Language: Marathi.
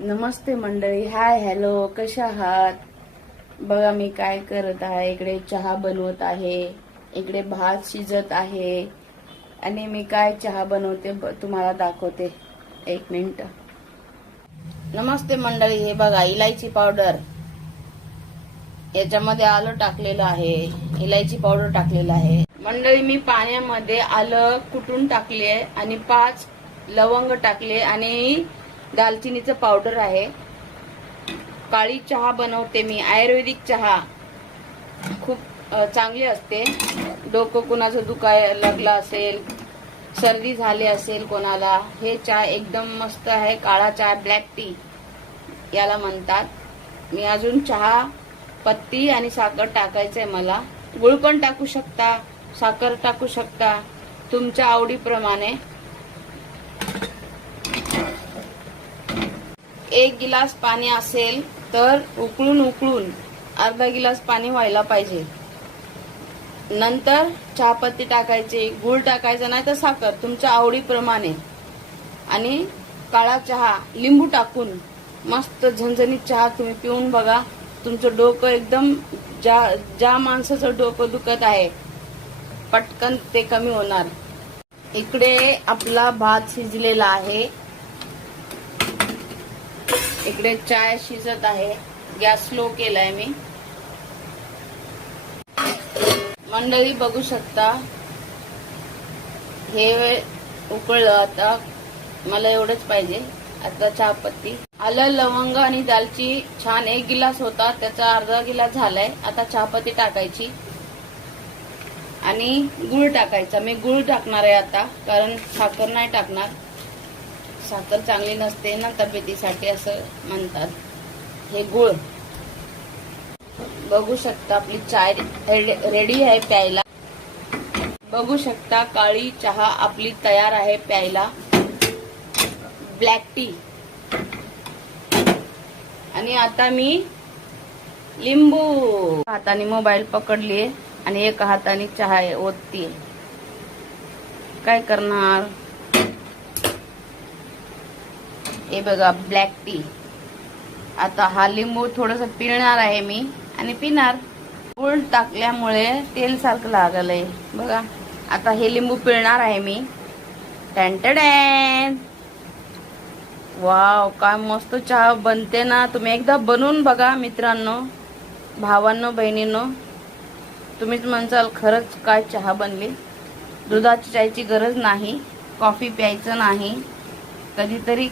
नमस्ते मंडळी, हाय हॅलो, कशा आहात? बघा मी काय करत आहे. इकडे चहा बनवत आहे, इकडे भात शिजत आहे आणि मी काय चहा बनवते तुम्हाला दाखवते. एक मिनिट. नमस्ते मंडळी, हे बघा इलायची पावडर, याच्यामध्ये आलं टाकलेलं आहे, इलायची पावडर टाकलेलं आहे. मंडळी मी पाण्यामध्ये आलं कुटून टाकले आणि 5 लवंग टाकले आणि दालचिनीचं पावडर आहे. काळी चहा बनवते मी, आयुर्वेदिक चहा खूप चांगली असते. डोकं कुणाचं दुखायला लागलं असेल, सर्दी झाली असेल कोणाला, हे चहा एकदम मस्त आहे. काळा चहा, ब्लॅक टी याला म्हणतात. मी अजून चहा पत्ती आणि साखर टाकायचंय मला. गुळ पण टाकू शकता, साखर टाकू शकता, तुमच्या आवडीप्रमाणे. 1 गिलास पाणी असेल तर उकळून अर्धा गिलास पाणी व्हायला पाहिजे. नंतर चहापत्ती टाकायची, गुळ टाकायचा नाही तर साखर, तुमच्या आवडीप्रमाणे. आणि काळा चहा लिंबू टाकून मस्त झणझणीत चहा तुम्ही पिऊन बघा. तुमचं डोकं एकदम, ज्या माणसाचं डोकं दुखत आहे पटकन ते कमी होणार. इकडे आपला भात शिजलेला आहे, इकडे चाय शिजत आहे. गॅस स्लो केलाय मी. मंडळी बघू शकता, हे उकळलं. आता मला एवढंच पाहिजे. आता चहापत्ती, आलं, लवंग आणि दालची छान 1 गिलास होता, त्याचा अर्धा गिलास झालाय. आता चहापत्ती टाकायची आणि गुळ टाकायचा. मी गुळ टाकणार आहे आता, कारण साखर नाही टाकणार. साखर चांगली नसते ना तब्येतीसाठी असं म्हणतात. हे गुळ. बघू शकता आपली चाय रेडी आहे प्यायला. बघू शकता काळी चहा आपली तयार आहे प्यायला, ब्लॅक टी. आणि आता मी लिंबू. हाताने मोबाईल पकडलीये आणि एका हाताने चहा ओततीये. काय करणार? हे बघा ब्लॅक टी. आता हा लिंबू थोडस पिळणार आहे मी आणि पिणार. गुळ टाकल्यामुळे तेल सारखं लागलंय बघा. आता हे लिंबू पिळणार आहे मी. टॅन. वाव, काय मस्त चहा बनते ना. तुम्ही एकदा बनवून बघा मित्रांनो, भावांनो, बहिणींनो. तुम्हीच म्हणसाल खरंच काय चहा बनली. दुधाची चायची गरज नाही, कॉफी प्यायचं नाही. कधीतरी